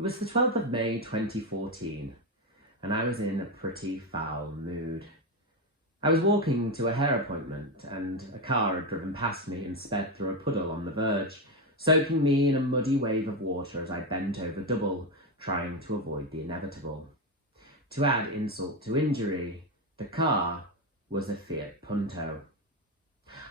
It was the 12th of May 2014, and I was in a pretty foul mood. I was walking to a hair appointment, and a car had driven past me and sped through a puddle on the verge, soaking me in a muddy wave of water as I bent over double, trying to avoid the inevitable. To add insult to injury, the car was a Fiat Punto.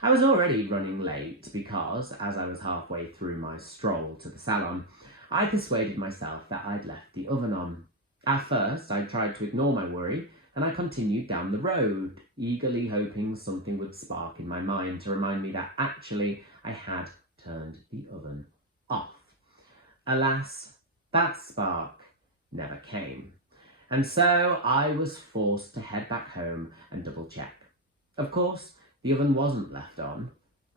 I was already running late because, as I was halfway through my stroll to the salon, I persuaded myself that I'd left the oven on. At first, I tried to ignore my worry, and I continued down the road, eagerly hoping something would spark in my mind to remind me that actually I had turned the oven off. Alas, that spark never came, and so I was forced to head back home and double-check. Of course, the oven wasn't left on,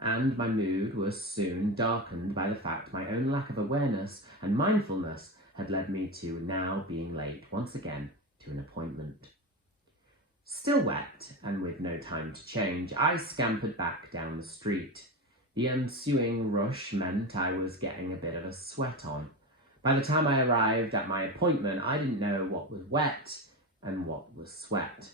and my mood was soon darkened by the fact my own lack of awareness and mindfulness had led me to now being late once again to an appointment. Still wet, and with no time to change, I scampered back down the street. The ensuing rush meant I was getting a bit of a sweat on. By the time I arrived at my appointment, I didn't know what was wet and what was sweat.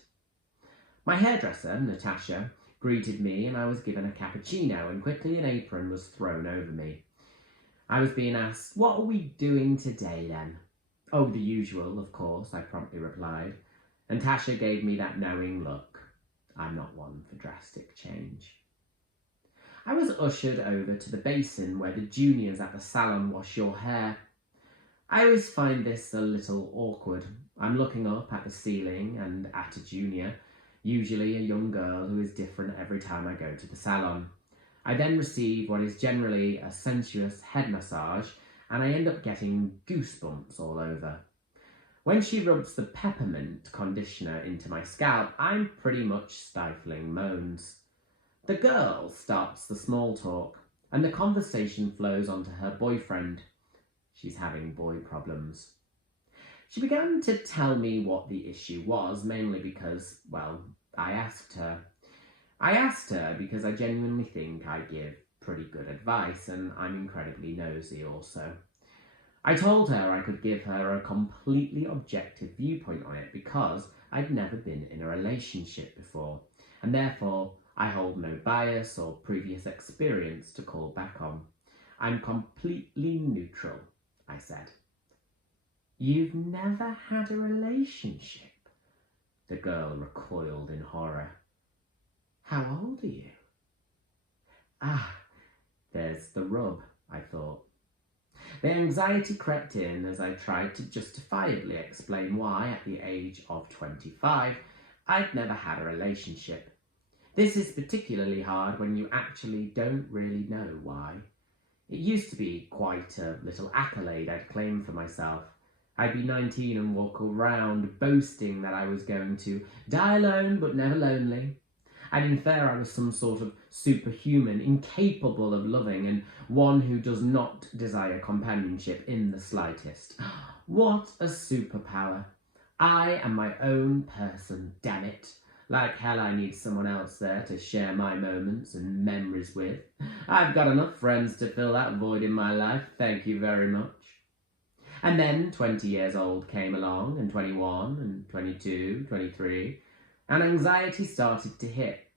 My hairdresser, Natasha, greeted me, and I was given a cappuccino, and quickly an apron was thrown over me. I was being asked, "What are we doing today then?" "Oh, the usual, of course," I promptly replied, and Tasha gave me that knowing look. I'm not one for drastic change. I was ushered over to the basin where the juniors at the salon wash your hair. I always find this a little awkward. I'm looking up at the ceiling and at a junior, usually a young girl who is different every time I go to the salon. I then receive what is generally a sensuous head massage, and I end up getting goosebumps all over. When she rubs the peppermint conditioner into my scalp, I'm pretty much stifling moans. The girl starts the small talk, and the conversation flows onto her boyfriend. She's having boy problems. She began to tell me what the issue was, mainly because, well, I asked her. I asked her because I genuinely think I give pretty good advice, and I'm incredibly nosy also. I told her I could give her a completely objective viewpoint on it because I'd never been in a relationship before, and therefore I hold no bias or previous experience to call back on. I'm completely neutral, I said. "You've never had a relationship?" The girl recoiled in horror. "How old are you?" Ah, there's the rub, I thought. The anxiety crept in as I tried to justifiably explain why, at the age of 25, I'd never had a relationship. This is particularly hard when you actually don't really know why. It used to be quite a little accolade I'd claim for myself. I'd be 19 and walk around boasting that I was going to die alone but never lonely. I'd infer I was some sort of superhuman, incapable of loving, and one who does not desire companionship in the slightest. What a superpower. I am my own person, damn it. Like hell I need someone else there to share my moments and memories with. I've got enough friends to fill that void in my life, thank you very much. And then 20 years old came along, and 21, and 22, 23, and anxiety started to hit.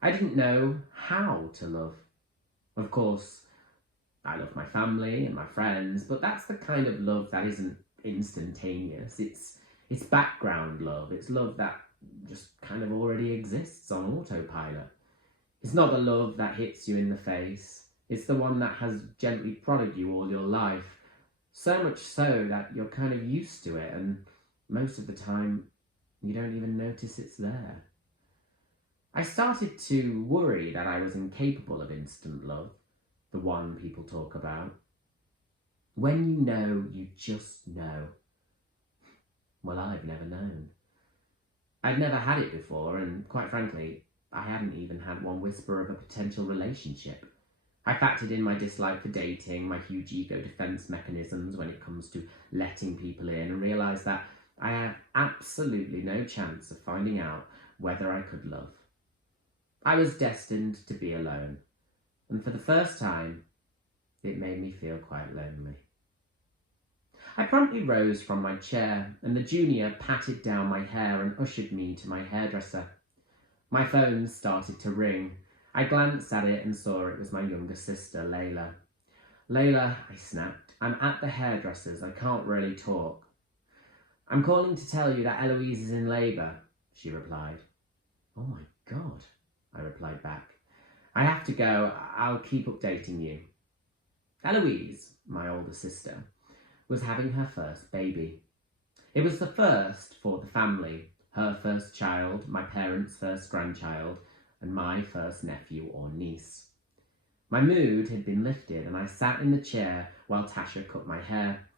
I didn't know how to love. Of course, I love my family and my friends, but that's the kind of love that isn't instantaneous. It's background love. It's love that just kind of already exists on autopilot. It's not the love that hits you in the face. It's the one that has gently prodded you all your life, so much so that you're kind of used to it, and most of the time you don't even notice it's there. I started to worry that I was incapable of instant love, the one people talk about. When you know, you just know. Well, I've never known. I'd never had it before, and quite frankly, I hadn't even had one whisper of a potential relationship. I factored in my dislike for dating, my huge ego defense mechanisms when it comes to letting people in, and realised that I had absolutely no chance of finding out whether I could love. I was destined to be alone, and for the first time, it made me feel quite lonely. I promptly rose from my chair, and the junior patted down my hair and ushered me to my hairdresser. My phone started to ring. I glanced at it and saw it was my younger sister, Layla. "Layla," I snapped, "I'm at the hairdresser's. I can't really talk." "I'm calling to tell you that Eloise is in labour," she replied. "Oh my God," I replied back. "I have to go. I'll keep updating you." Eloise, my older sister, was having her first baby. It was the first for the family, her first child, my parents' first grandchild, and my first nephew or niece. My mood had been lifted, and I sat in the chair while Tasha cut my hair.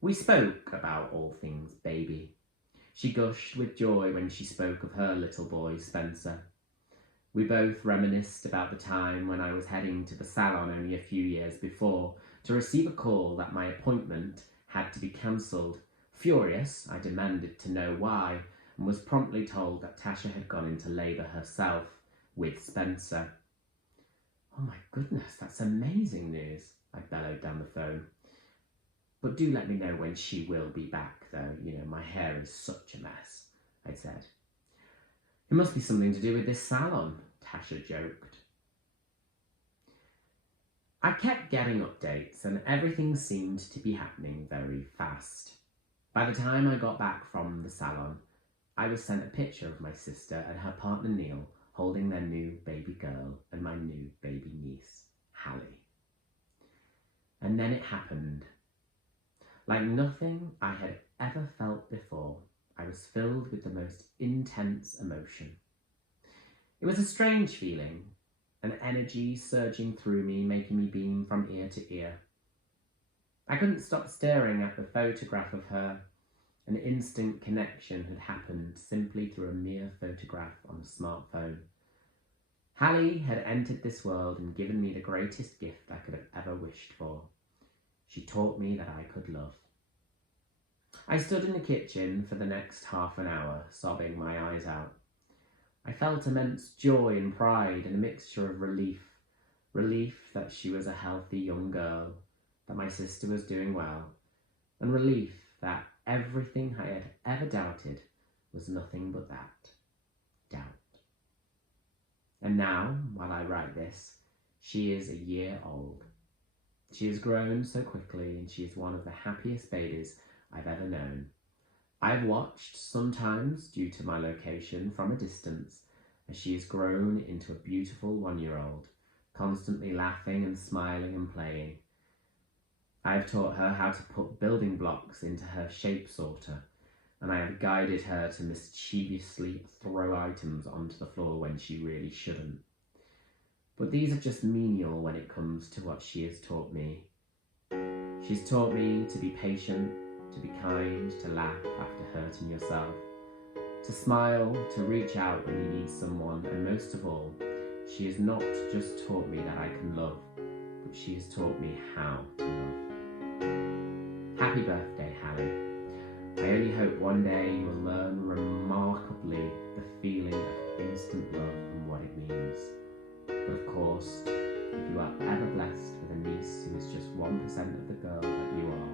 We spoke about all things baby. She gushed with joy when she spoke of her little boy, Spencer. We both reminisced about the time when I was heading to the salon only a few years before to receive a call that my appointment had to be cancelled. Furious, I demanded to know why, and was promptly told that Tasha had gone into labour herself with Spencer. "Oh my goodness, that's amazing news," I bellowed down the phone. "But do let me know when she will be back, though. My hair is such a mess," I said. "It must be something to do with this salon," Tasha joked. I kept getting updates, and everything seemed to be happening very fast. By the time I got back from the salon, I was sent a picture of my sister and her partner Neil holding their new baby girl and my new baby niece, Hallie. And then it happened. Like nothing I had ever felt before, I was filled with the most intense emotion. It was a strange feeling, an energy surging through me, making me beam from ear to ear. I couldn't stop staring at the photograph of her. An instant connection had happened simply through a mere photograph on a smartphone. Hallie had entered this world and given me the greatest gift I could have ever wished for. She taught me that I could love. I stood in the kitchen for the next half an hour, sobbing my eyes out. I felt immense joy and pride and a mixture of relief. Relief that she was a healthy young girl, that my sister was doing well, and relief that everything I had ever doubted was nothing but that, doubt. And now, while I write this, she is a year old. She has grown so quickly, and she is one of the happiest babies I've ever known. I've watched, sometimes due to my location, from a distance, as she has grown into a beautiful 1-year-old, constantly laughing and smiling and playing. I have taught her how to put building blocks into her shape sorter, and I have guided her to mischievously throw items onto the floor when she really shouldn't. But these are just menial when it comes to what she has taught me. She's taught me to be patient, to be kind, to laugh after hurting yourself, to smile, to reach out when you need someone, and most of all, she has not just taught me that I can love, but she has taught me how to love. Happy birthday, Hallie. I only hope one day you will learn remarkably the feeling of instant love and what it means. But of course, if you are ever blessed with a niece who is just 1% of the girl that you are,